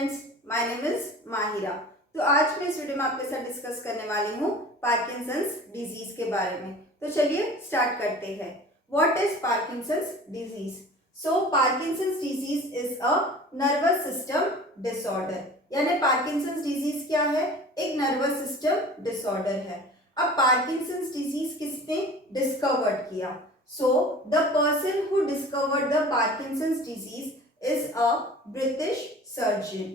Students, my name is Mahira. तो आज मैं इस वीडियो में आपके साथ डिस्कस करने वाली हूँ पार्किंसंस डिजीज के बारे में। तो चलिए स्टार्ट करते हैं। What is Parkinson's disease? So Parkinson's disease is a nervous system disorder. यानी पार्किंसंस डिजीज क्या है? एक नर्वस सिस्टम डिसऑर्डर है। अब पार्किंसंस डिजीज किसने डिस्कवर्ड किया? So the person who discovered the Parkinson's disease is a British surgeon.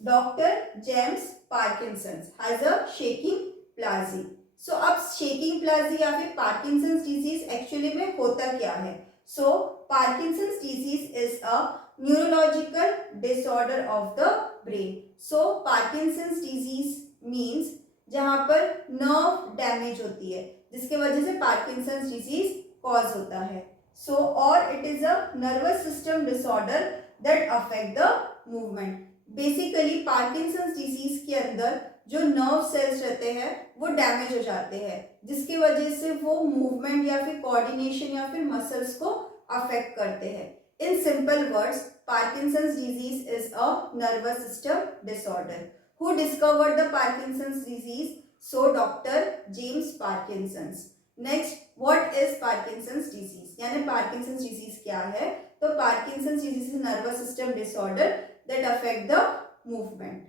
Dr. James Parkinson has a shaking palsy. So अब shaking palsy या फिर Parkinson's disease एक्चुअली में होता क्या है? So Parkinson's disease is a neurological disorder of the brain. So Parkinson's disease means जहाँ पर nerve damage होती है जिसके वजह से Parkinson's disease cause होता है. So or it is a nervous system disorder that affect the movement. Basically Parkinson's disease के अंदर जो nerve cells रहते हैं वो डैमेज हो जाते हैं जिसकी वजह से वो movement या फिर coordination या फिर muscles को affect करते हैं. In simple words, Parkinson's disease is a nervous system disorder. Who discovered the Parkinson's disease? So Dr. James Parkinson. Next, what is Parkinson's disease? यानी पार्किंसंस डिजीज क्या है? तो Parkinson's disease is nervous system disorder that affect the movement.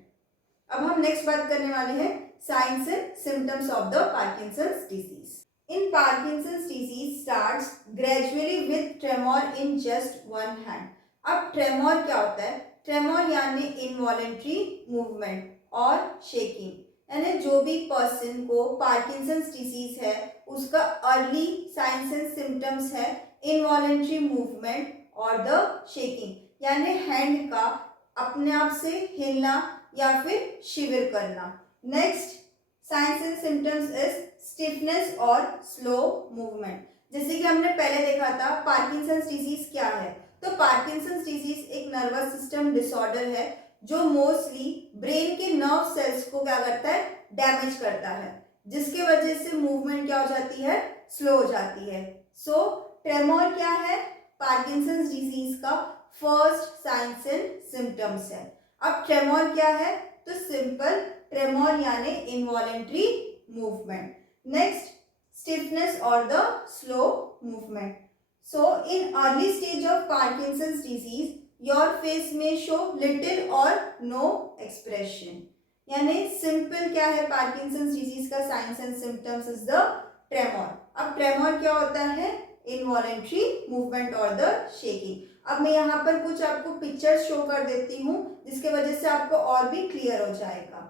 अब हम next बात करने वाले हैं science and symptoms of the Parkinson's disease. In Parkinson's disease starts gradually with tremor in just one hand. अब ट्रेमोर क्या होता है? ट्रेमोर यानी इनवॉलेंट्री मूवमेंट और शेकिंग. यानी जो भी पर्सन को पार्किंसंस डिजीज है उसका अर्ली साइंस एंड सिम्टम्स है इनवॉलेंट्री मूवमेंट और द शेकिंग. यानी हैंड का अपने आप से हिलना या फिर शिविर करना. Next science and symptoms is stiffness और स्लो मूवमेंट. जैसे कि हमने पहले देखा था पार्किंसंस डिजीज क्या है. तो पार्किंसंस डिजीज एक नर्वस सिस्टम डिसऑर्डर है जो मोस्टली ब्रेन के नर्व सेल्स को क्या करता है? डैमेज करता है जिसके वजह से मूवमेंट क्या हो जाती है? स्लो हो जाती है. सो ट्रेमोर क्या है? पार्किंसंस डिजीज का फर्स्ट साइंस एंड सिम्टम्स है. अब ट्रेमोर क्या है? तो सिंपल ट्रेमोर यानी इनवॉलेंट्री मूवमेंट. नेक्स्ट स्टिफनेस और the slow movement. So in early stage of Parkinson's disease your face may show little or no expression. यानी simple क्या है पार्किंसंस डिजीज का science and symptoms is the tremor. अब tremor क्या होता है? Involuntary movement और द शेकिंग. अब मैं यहाँ पर कुछ आपको पिक्चर्स शो कर देती हूँ जिसके वजह से आपको और भी क्लियर हो जाएगा.